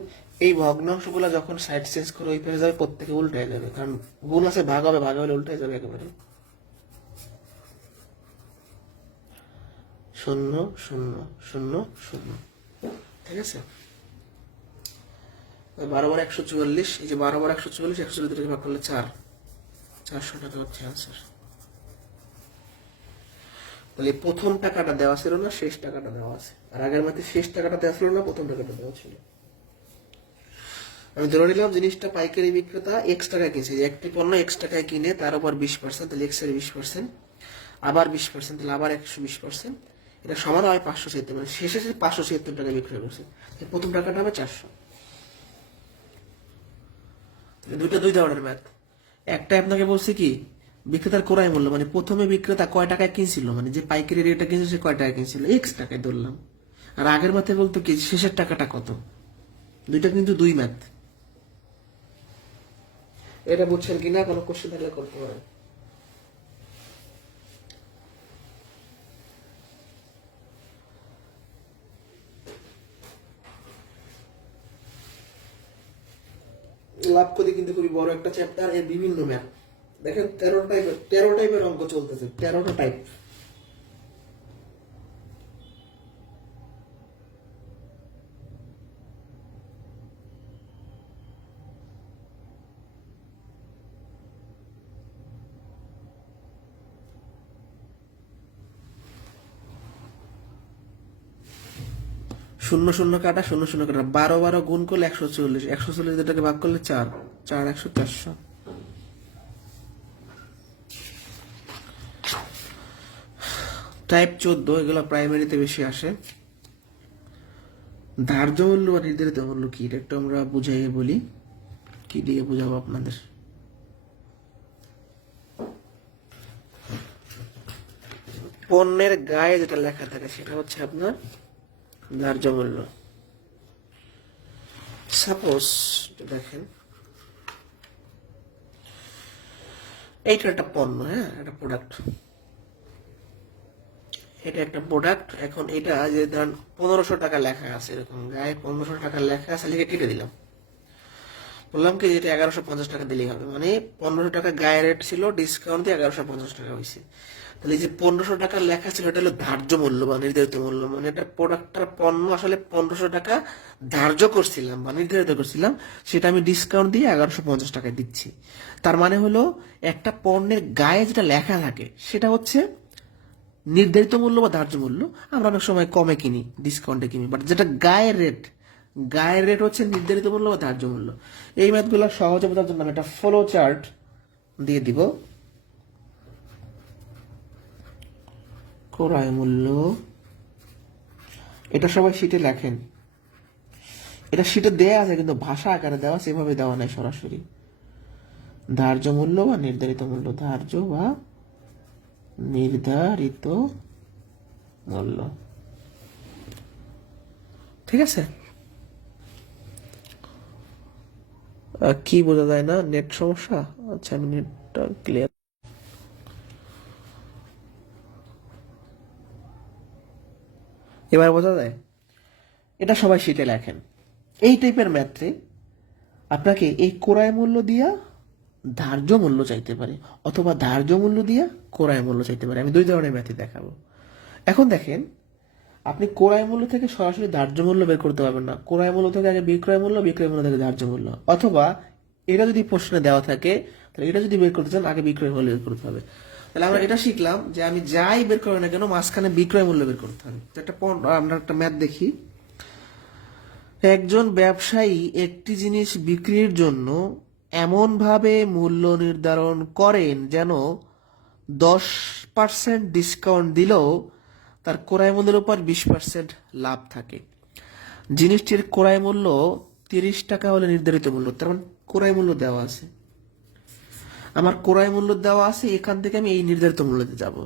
এই ভগ্নাংশ গুলা যখন সাইড চেঞ্জ করে ওই পেয়ে যাবে, প্রত্যেকে উল্টায় যাবে, কারণ গুণ আছে, ভাগ হবে, ভাগ হলে উল্টায় যাবে একেবারে। 0 0 0 0, ঠিক আছে। 12 বার 144, এই যে 12 বার 144, 144 ভাগ করলে 400 টাকা হচ্ছে আনসার। তাহলে প্রথম টাকাটা দেওয়া ছিল না, শেষ টাকাটা দেওয়া আছে, আর আগের মধ্যে শেষ টাকাটা দেওয়া ছিল না, প্রথম টাকাটা দেওয়া ছিল। আমি ধরে নিলাম জিনিসটা পাইকারি বিক্রেতা এক্স টাকায় কিনছে, যে একটি পণ্য এক্স টাকায় কিনে তার উপর 20%, তাহলে এক্স এর 20%, আবার 20%, তাহলে আবার 120%, এটা সমান হয় 576, মানে শেষে 576 টাকা বিক্রয় করছে। প্রথম টাকাটা হবে 400। দুই ধরনের ম্যাথ। একটা আপনাকে বলছে কি বিক্রেতার ক্রয় মূল্য, মানে প্রথমে বিক্রেতা কয় টাকায় কিনছিল, মানে যে পাইকারি রেটে কিনছে সে কয় টাকায় কিনছিল, এক্স টাকায় ধরলাম। আর আগের ম্যাথে বলতো কি শেষের টাকাটা কত। দুইটা কিন্তু দুই ম্যাথ। এটা বুঝছেন কিনা, কোনো কোশ্চেন থাকলে করতে পারেন। লাভ ক্ষতি কিন্তু খুবই বড় একটা চ্যাপ্টার, এর বিভিন্ন ম্যাথ দেখেন, 13 টাইপের অঙ্ক চলতেছে, 13টা টাইপ। শূন্য শূন্য কাটা, শূন্য শূন্য কাটা, 12 গুণ করলে 140, 140 যেটাকে ভাগ করলে 4, 4 100, 400। টাইপ 14 এগুলো প্রাইমারিতে বেশি আসে। ধার্য মূল্য বা নির্ধারিত মূল্য কি, এটা একটু আমরা বুঝাইয়ে বলি, কি দিয়ে বুঝাবো আপনাদের। পণ্যের গায়ে যেটা লেখা থাকে সেটা হচ্ছে আপনার ধার্য মূল্য। সাপোজ দেখেন, এইটা একটা পণ্য, হ্যাঁ একটা প্রোডাক্ট, এটা একটা প্রোডাক্ট। এখন এটা যে ধরেন 1500 টাকা লেখা আছে, এরকম গায়ে 1500 টাকা লেখা আছে, লিখে কেটে দিলাম, বললাম কি যেটা 1150 টাকা দিলেই হবে, মানে 1500 টাকা গায়ে রেট ছিল, ডিসকাউন্ট দিয়ে 1150 টাকা হয়েছে। তাহলে যে 1500 টাকা লেখা ছিল এটা হলো ধার্য মূল্য বা নির্ধারিত মূল্য, মানে এটা প্রোডাক্টটার পণ্য আসলে 1500 টাকা ধার্য করছিলাম বা নির্ধারিত করছিলাম, সেটা আমি ডিসকাউন্ট দিয়ে 1150 টাকায় দিচ্ছি। তার মানে হলো একটা পণ্যের গায়ে যেটা লেখা থাকে সেটা হচ্ছে নির্ধারিত মূল্য বা ধার্য মূল্য। আমরা অনেক সময় কমে কিনি, ডিসকাউন্টে কিনি, বাট যেটা গায়ের রেট হচ্ছে নির্ধারিত মূল্য বা ধার্য মূল্য। এই ম্যাথগুলো সহজে বোঝার জন্য আমি একটা ফ্লো চার্ট দিয়ে দিব। ক্রয় মূল্য, এটা সবাই শিটে লেখেন, এটা শিটে দেয়া আছে কিন্তু ভাষা আকারে দেওয়া, সেভাবে দেওয়া নাই সরাসরি। ধার্য মূল্য বা নির্ধারিত মূল্য, ধার্য বা নির্ধারিত মূল্য, ঠিক আছে। কি বোঝা যায় না, নেট সমস্যা? আচ্ছা আমি নেটটা ক্লিয়ার। এবার বোঝা যায়? এটা সবাই শিটে লেখেন। এই টাইপের ম্যাথে আপনাকে এই ক্রয় মূল্য দিয়া ধার্য মূল্য চাইতে পারে, অথবা ধার্য মূল্য দিয়া ক্রয় মূল্য চাইতে পারে। আমি দুই ধরনের ম্যাথই দেখাবো। এখন দেখেন, আপনি ক্রয় মূল্য থেকে সরাসরি ধার্য মূল্য বের করতে পারবেন না, ক্রয় মূল্য থেকে আগে বিক্রয় মূল্য, বিক্রয় মূল্য থেকে ধার্য মূল্য, অথবা এটা যদি প্রশ্নে দেওয়া থাকে তাহলে এটা যদি বের করতে চান আগে বিক্রয় মূল্য বের করতে হবে। তাহলে আমরা এটা শিখলাম যে আমি যাই বের করি না কেন মাঝখানে বিক্রয় মূল্য বের করতে হবে। তো একটা আমরা একটা ম্যাথ দেখি, একজন ব্যবসায়ী একটি জিনিস বিক্রির জন্য এমনভাবে মূল্য নির্ধারণ করেন যেন 10% ডিসকাউন্ট দিলেও তার ক্রয় মূল্যের উপর 20% লাভ থাকে। জিনিসটির ক্রয় মূল্য 30 টাকা হলে নির্ধারিত মূল্য, তার মানে ক্রয় মূল্য দেওয়া আছে, আমার ক্রয় মূল্য দেওয়া আছে, এখান থেকে আমি এই নির্ধারিত মূল্যতে যাব।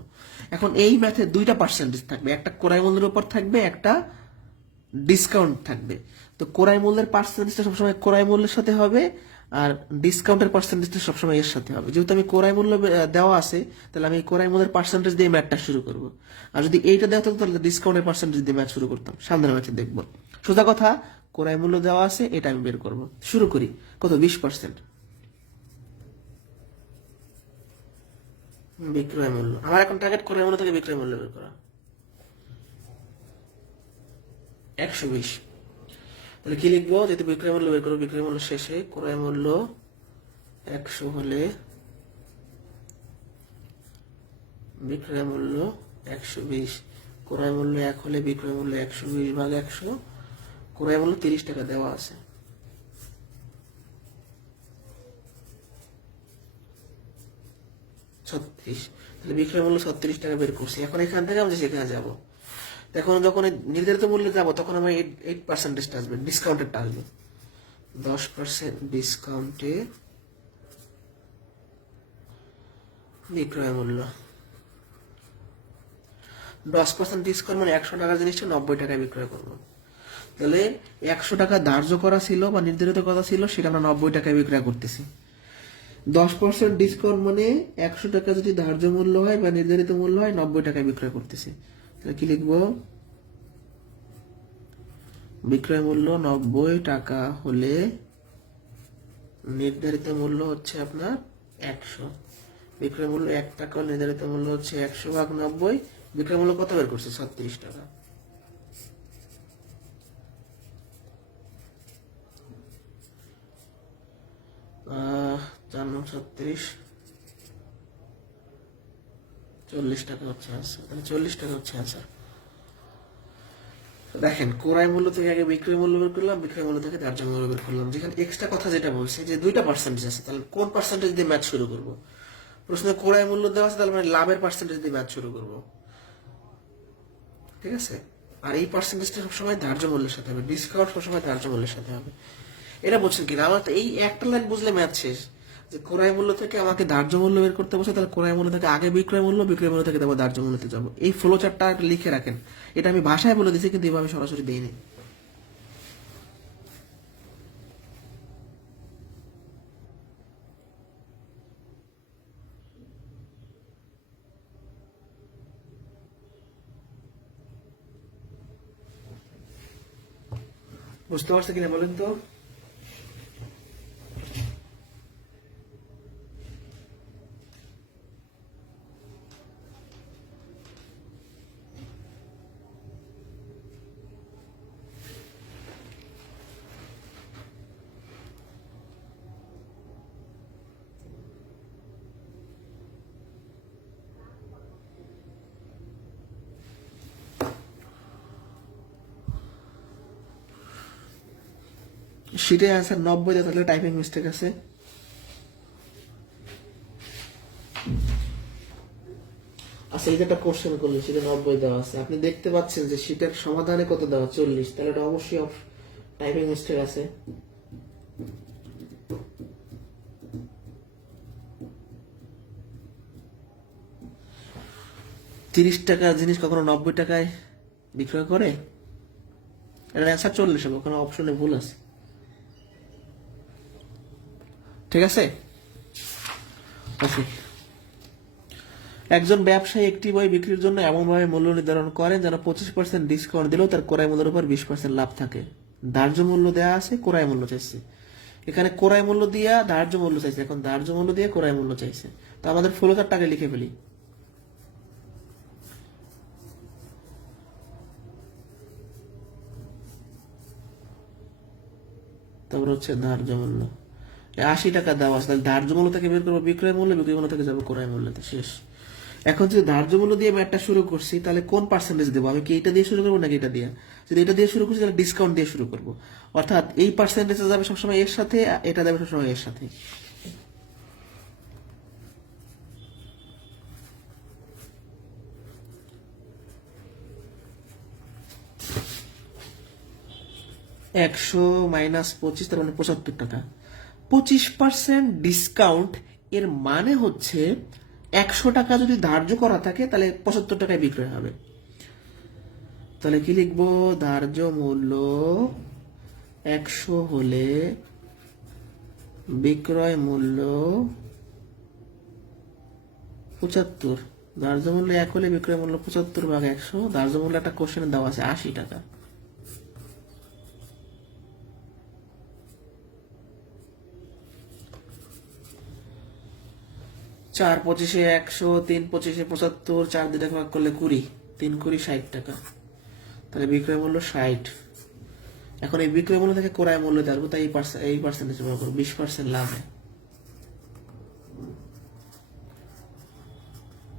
এখন এই ম্যাথে দুইটা পার্সেন্টেজ থাকবে, একটা ক্রয় মূল্যের উপর থাকবে, একটা ডিসকাউন্ট থাকবে। তো ক্রয় মূল্যের পার্সেন্টেজটা সবসময় ক্রয় মূল্যের সাথে হবে, আর ডিসকাউন্টের পার্সেন্টেজটা সবসময় এর সাথে হবে। যেহেতু আমি ক্রয় মূল্য দেওয়া আছে, তাহলে আমি ক্রয় মূল্যের পার্সেন্টেজ দিয়ে ম্যাথটা শুরু করব। আর যদি এইটা দেওয়া থাকতো তাহলে ডিসকাউন্টের পার্সেন্টেজ দিয়ে ম্যাথ শুরু করতাম, সামনের ম্যাথে দেখবো। সোজা কথা, ক্রয় মূল্য দেওয়া আছে, এটা আমি বের করব। শুরু করি, কত? 20%। বিক্রয় মূল্য, আমার এখন টার্গেট ক্রয় মূল্য থেকে বিক্রয় মূল্য বের করা। 120। তাহলে কি লিখবো? যেহেতু বিক্রয় মূল্য বের করবো, বিক্রয় মূল্য শেষে ক্রয় মূল্য 100 হলে বিক্রয় মূল্য 120, ক্রয় মূল্য 1 হলে বিক্রয় মূল্য 120 ভাগ 100, ক্রয় মূল্য 30 টাকা দেওয়া আছে। তাহলে বিক্রয় মূল্য 36 টাকা বের করছি। এখন এখান থেকে আমরা সেখানে যাব, এখন যখন নির্ধারিত মূল্যে যাব তখন আমার 8% আসবে, ডিসকাউন্টেডটা আসবে। 10% ডিসকাউন্টে বিক্রয় মূল্য, 10% ডিসকাউন্ট মানে 100 টাকার জিনিসটা 90 টাকায় বিক্রয় করবো। তাহলে 100 টাকা ধার্য করা ছিল বা নির্ধারিত কথা ছিল, সেটা আমরা 90 টাকায় বিক্রয় করতেছি। 10% ডিসকাউন্ট মানে 100 টাকা যদি ধার্য মূল্য হয় বা নির্ধারিত মূল্য হয়, 90 টাকায় বিক্রয় করতেছি। তাহলে কি লিখবো? বিক্রয় মূল্য 90 টাকা হলে নির্ধারিত মূল্য হচ্ছে আপনার 100। বিক্রয় মূল্য 1 টাকা, নির্ধারিত মূল্য হচ্ছে 100 ভাগ 90। বিক্রয় মূল্য কত বের করছে? 36 টাকা। আহ 4 9 36, 40 টাকা হচ্ছে আনসার। তাহলে 40 টাকা হচ্ছে আনসার। দেখেন, ক্রয় মূল্য থেকে আগে বিক্রয় মূল্য বের করলাম, বিক্রয় মূল্য থেকে ধার্য মূল্য বের করলাম। যেখানে এক্সট্রা কথা যেটা বলছে যে দুইটা পার্সেন্টেজ আছে, তাহলে কোন পার্সেন্টেজ দিয়ে ম্যাচ শুরু করব? প্রশ্নে ক্রয় মূল্য দেওয়া আছে, তাহলে মানে লাভের পার্সেন্টেজ দিয়ে ম্যাচ শুরু করব। ঠিক আছে? আর এই পার্সেন্টেজটা সবসময় ধার্য মূল্যের সাথে হবে, ডিসকাউন্ট সবসময় ধার্য মূল্যের সাথে হবে। এটা বলছেন কিনা? আমার তো এই একটা লাইন বুঝলে ম্যাথ শেষ। যে ক্রয় মূল্য থেকে আমাকে ধার্য মূল্য বের করতে বসে, তাহলে ক্রয় মূল্য থেকে আগে বিক্রয় মূল্য, বিক্রয় মূল্য থেকে তারপর ধার্য মূল্যতে যাবো। এই ফ্লো চার্টটা লিখে রাখেন। এটা আমি ভাষায় বলে দিয়েছি, কিন্তু এভাবে সরাসরি দিইনি। বুঝতে পারছে কিনা বলেন তো? শিটে অ্যান্সার 90 দেওয়া থাকলে টাইপিং মিস্টেক আছে। আচ্ছা, এই যে একটা কোশ্চেন করলে সেটা 90 দেওয়া আছে, আপনি দেখতে পাচ্ছেন যে শিটের সমাধানে কত দেওয়া? 40। তাহলে এটা অবশ্যই টাইপিং মিস্টেক আছে। তিরিশ টাকার জিনিস কখনো 90 টাকায় বিক্রয় করে? এটার অ্যান্সার 40 হবে, ওখানে অপশনে ভুল আছে। ঠিক আছে? ওকে। একজন ব্যবসায়ী একটি বই বিক্রির জন্য এমনভাবে মূল্য নির্ধারণ করেন যেন 25% ডিসকাউন্ট দিলেও তার ক্রয় মূল্যের উপর 20% লাভ থাকে। ধার্য মূল্য দেওয়া আছে, ক্রয় মূল্য চাইছে। এখানে ক্রয় মূল্য দিয়া ধার্য মূল্য চাইছে, এখন ধার্য মূল্য দিয়ে ক্রয় মূল্য চাইছে। তো আমাদের ফ্লো চার্টটাকে লিখে ফেলি। তারপর হচ্ছে ধার্য মূল্য 80 টাকা দেওয়া আছে, তাহলে ধার্য মূল্য থেকে বের করবো বিক্রয় মূল্য, বিক্রয় মূল্য থেকে যাবো ক্রয় মূল্যতে, শেষ। এখন যদি ধার্য মূল্য দিয়ে ম্যাথটা শুরু করছি, তাহলে কোন পার্সেন্টেজ দেবো? আমি কি এইটা দিয়ে শুরু করবো নাকি এটা দিয়ে? যদি এটা দিয়ে শুরু করছি তাহলে ডিসকাউন্ট দিয়ে শুরু করব, অর্থাৎ এই পার্সেন্টেজ যাবে সবসময় এর সাথে, এটা যাবে সবসময় এর সাথে। একশো মাইনাস 25, তার মানে 75 টাকা। 25% ডিসকাউন্ট এর মানে হচ্ছে 100 টাকা যদি ধার্য করা থাকে তাহলে 75 টাকায় বিক্রয় হবে। তাহলে কি লিখবো, ধার্য মূল্য 100 হলে বিক্রয় মূল্য 75। ধার্য মূল্য 1 হলে বিক্রয় মূল্য 75 ভাগ 100। ধার্য মূল্য একটা কোশ্চেনে দেওয়া আছে 80 টাকা। চার পঁচিশে 100, 3 25-এ 75, 4 দিয়ে ভাগ করলে 20, 3 20 60 টাকা। তাহলে বিক্রয় মূল্য 60। এখন এই বিক্রয় মূল্য থেকে ক্রয় মূল্য জানবো, তাই এই পার্সেন্টেজ ব্যবহার করবো। 20% লাভে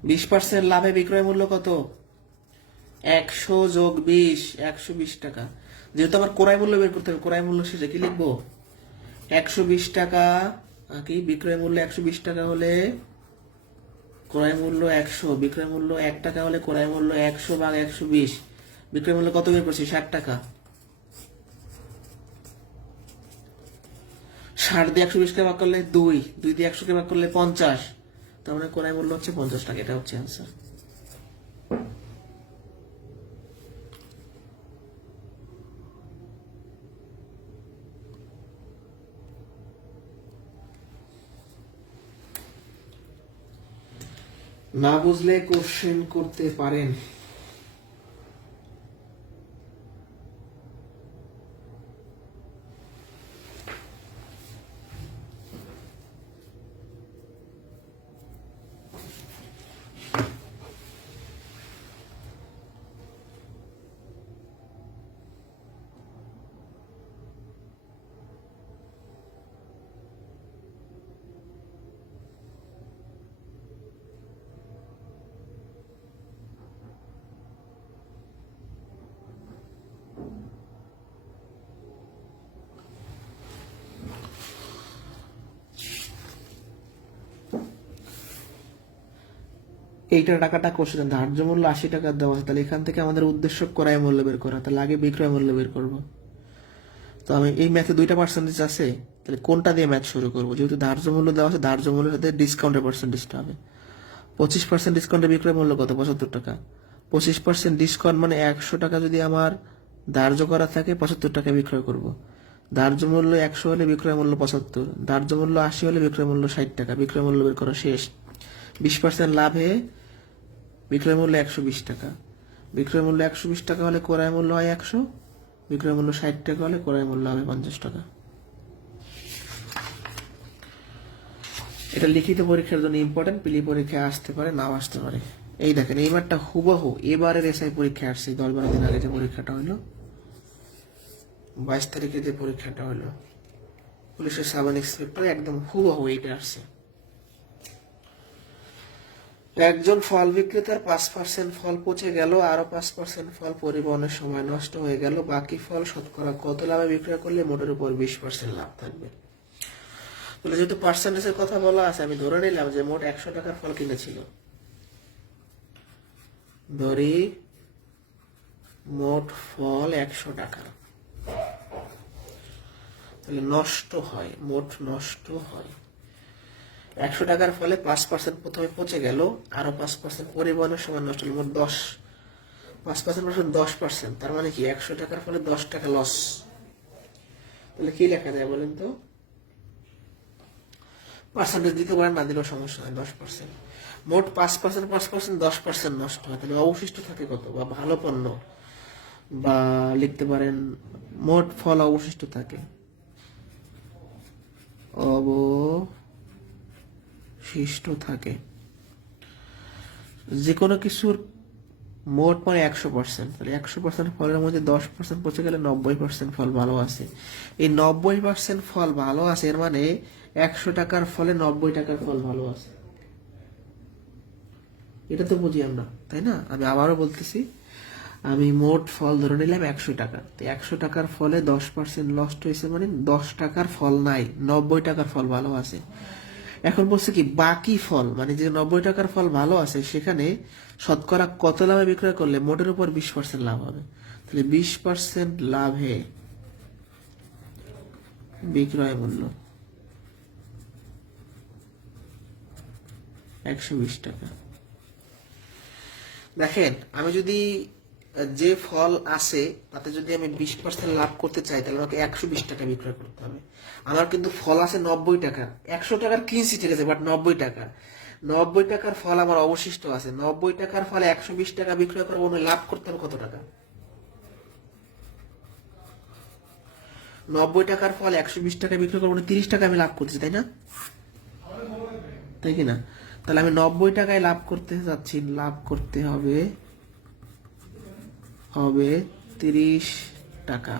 20% লাভে বিক্রয় মূল্য কত? 100 যোগ 20, 120 টাকা। যেহেতু আমার ক্রয় মূল্য বের করতে হবে, ক্রয় মূল্য শেষে কি লিখবো, 120 টাকা। কি বিক্রয় মূল্য 120 টাকা হলে ক্রয় মূল্য 100, বিক্রয় মূল্য 1 টাকা হলে ক্রয় মূল্য 100 ভাগ 120। বিক্রয় মূল্য কত বের করছি, 60 টাকা। 60 দিয়ে 120 কে ভাগ করলে 2, 2 দিয়ে 100 কে ভাগ করলে 50, তার মানে ক্রয় মূল্য হচ্ছে 50 টাকা। এটা হচ্ছে অ্যান্সার। না বুঝলে কোশ্চেন করতে পারেন। এইটা টাকাটা কোশ্চেন ধার্য মূল্য 80 টাকা দেওয়া আছে, তাহলে এখান থেকে আমাদের উদ্দেশ্য ক্রয় মূল্য বের করা, তাহলে আগে বিক্রয় মূল্য বের করব। তো আমি এই ম্যাথে 2টা পার্সেন্টেজ আছে, তাহলে কোনটা দিয়ে ম্যাথ শুরু করবো? যেহেতু ধার্য মূল্য দেওয়া আছে, ধার্য মূল্যের সাথে ডিসকাউন্টের পার্সেন্টেজটা হবে। 25% ডিসকাউন্টে বিক্রয় মূল্য কত, 75 টাকা। 25% ডিসকাউন্ট মানে 100 টাকা যদি আমার ধার্য করা থাকে, 75 টাকায় বিক্রয় করব। ধার্য মূল্য 100 হলে বিক্রয় মূল্য 75, ধার্য মূল্য 80 হলে বিক্রয় মূল্য 60 টাকা। বিক্রয় মূল্য বের করা শেষ। 20% লাভে বিক্রয় মূল্য 120 টাকা। বিক্রয় মূল্য 120 টাকা হলে ক্রয় মূল্য হয় 100, বিক্রয় মূল্য 60 টাকা হলে ক্রয় মূল্য হবে 50 টাকা। এটা লিখিত পরীক্ষার জন্য ইম্পর্টেন্ট, পিলি পরীক্ষায় আসতে পারে, নাও আসতে পারে। এই দেখেন এই মাঠটা হুবহু এবারের এসআই পরীক্ষায় আসছে। 10-12 দিন আগে যে পরীক্ষাটা হলো, 22 তারিখে যে পরীক্ষাটা হলো পুলিশের সাব ইন্সপেক্টর, একদম হুবহু এইটা আসছে। একজন ফল বিক্রেতার 5% ফল পচে গেল, আরো 5% ফল পরিবহনের সময় নষ্ট হয়ে গেল। বাকি ফল শতকরা কত লাভে বিক্রয় করলে মোটের উপর 20% লাভ থাকবে? তাহলে যেহেতু পার্সেন্টেজের কথা বলা আছে, আমি ধরে নিলাম যে মোট 100 টাকার ফল কিনেছিল। ধরি মোট ফল 100 টাকা, তাহলে নষ্ট হয়, মোট নষ্ট হয় 100 টাকার ফলে 5% প্রথমে পচে গেল, আরো 5% পরিবহনের সময় নষ্ট হলো, মোট 10। 5% 10%, তার মানে কি 100 টাকার ফলে 10 টাকা লস। তাহলে কি লেখা যায় বলেন তো? পার্সেন্টেজ দিতে পারেন, না দিলেও সমস্যা নাই। 10%, মোট 5%, 5% 10% নষ্ট হয়, তাহলে অবশিষ্ট থাকে কত? বা ভালো পণ্য, বা লিখতে পারেন মোট ফল অবশিষ্ট থাকে, অবশিষ্ট থাকে। যে কোনো কিছুর মোট মানে 100%, তাহলে 100% ফলের মধ্যে 10% পচে গেলে 90% ফল ভালো আছে। এই 90% ফল ভালো আছে, এর মানে 100 টাকার ফলে 90 টাকার ফল ভালো আছে। এটা তো বুঝি আমরা, তাই না? আমি আবারও বলতেছি, আমি মোট ফল ধরে নিলাম 100 টাকা, তো 100 টাকার ফলে 10% লস্ট হয়েছে, মানে 10 টাকার ফল নাই, 90 টাকার ফল ভালো আছে। এখন বলছে কি বাকি ফল, মানে যে 90 টাকার ফল ভালো আছে সেখানে শতকরা কত লাভে বিক্রয় করলে মোটের উপর 20% লাভ হবে। তাহলে 20% লাভে বিক্রয় মূল্য 120 টাকা। দেখেন আমি যদি যে ফল আছে তাতে যদি আমি 20% লাভ করতে চাই তাহলে আমাকে 120 টাকা বিক্রয় করতে হবে। আমার কিন্তু ফল আছে 90 টাকা, 100 টাকার কিনছি ঠিক আছে, বাট 90 টাকা, 90 টাকার ফল আমার অবশিষ্ট আছে। 90 টাকার ফলে 120 টাকা বিক্রয় করবো, আমি লাভ করতে হবে কত টাকা? 90 টাকার ফল 120 টাকা বিক্রয় করবো, 30 টাকা আমি লাভ করছি, তাই না? তাই কিনা? তাহলে আমি 90 টাকায় লাভ করতে যাচ্ছি, লাভ করতে হবে হবে 30 টাকা।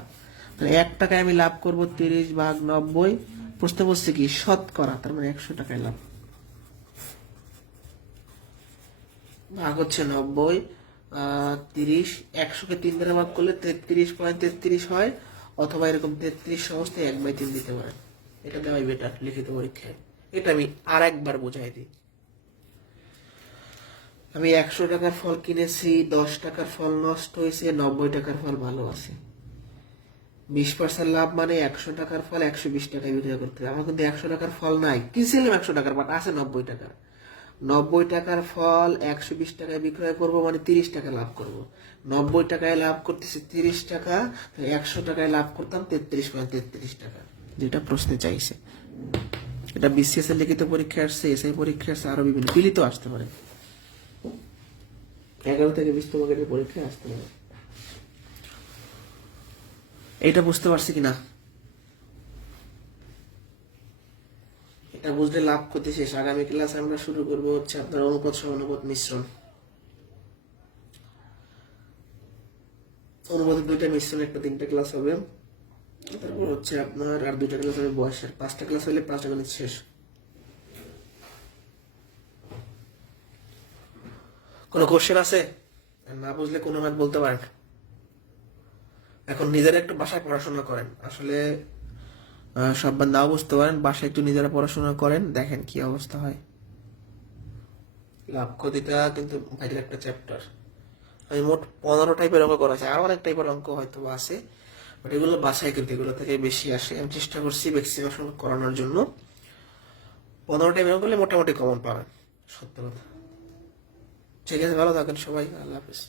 তাহলে 1 টাকায় আমি লাভ করব 30/90। প্রশ্ন বলছে কি শতকরা, তার মানে 100 টাকায় লাভ। ভাগ হচ্ছে 90, 30, 100-কে 3 দ্বারা ভাগ করলে 33.33 হয়, অথবা এরকম 33 সহজে 1/3 দিতে পারেন। এটা দেওয়াই বেটার লিখিত পরীক্ষায়। এটা আমি আর একবার বুঝাই দিই। আমি 100 টাকার ফল কিনেছি, 10 টাকার ফল নষ্ট হয়েছে, 90 টাকার ফল ভালো আছে। 20% লাভ মানে 100 টাকার ফল 120 টাকায় বিক্রয় করতে হবে। আমার কিন্তু 100 টাকার ফল নাই, কিনছিলাম 100 টাকার, বাট আছে 90 টাকা। 90 টাকার ফল 120 টাকায় বিক্রয় করব, মানে 30 টাকা লাভ করব। 90 টাকায় লাভ করতেছি 30 টাকা, 100 টাকায় লাভ করতাম 33.33 টাকা, যেটা প্রশ্নে চাইছে। এটা বিসিএস এর লিখিত পরীক্ষা আসছে, এসআই পরীক্ষা আসছে, আরো বিভিন্ন পিলিত আসতে পারে। 11 থেকে 20তম গ্রেডের পরীক্ষায় আসতে পারে। এটা বুঝতে পারছি কিনা? এটা বুঝলে লাভ করতে শেষ। আগামী ক্লাসে আমরা শুরু করবো হচ্ছে আপনার অনুপাত সমানুপাত মিশ্রণ। অনুপাতের 2টা মিশ্রণ, একটা 3টা ক্লাস হবে। তারপর হচ্ছে আপনার আর 2টা ক্লাস হবে বয়সের। 5টা ক্লাস হলে 5টা গণিত শেষ। কোনো কোশ্চেন আছে? না বুঝলে কোনো ম্যাথ বলতে পারেন। এখন নিজেরা একটু বাসায় পড়াশোনা করেন। আসলে সববার নাও বুঝতে পারেন, বাসায় একটু নিজেরা পড়াশোনা করেন, দেখেন কি অবস্থা হয়। লাভ ক্ষতিটা কিন্তু ভাইটাল একটা চ্যাপ্টার। আমি মোট 15 টাইপের অঙ্ক করেছি, আরো অনেক টাইপের অঙ্ক হয়তো আছে, বাট এগুলো বাসায় কিন্তু এগুলো থেকে বেশি আসে। আমি চেষ্টা করছি ম্যাক্সিমাম করানোর জন্য। 15 টাইপের অঙ্ক করলে মোটামুটি কমন পাবেন, সত্য কথা। ঠিক আছে, ভালো থাকেন সবাই, আল্লাহ হাফিজ।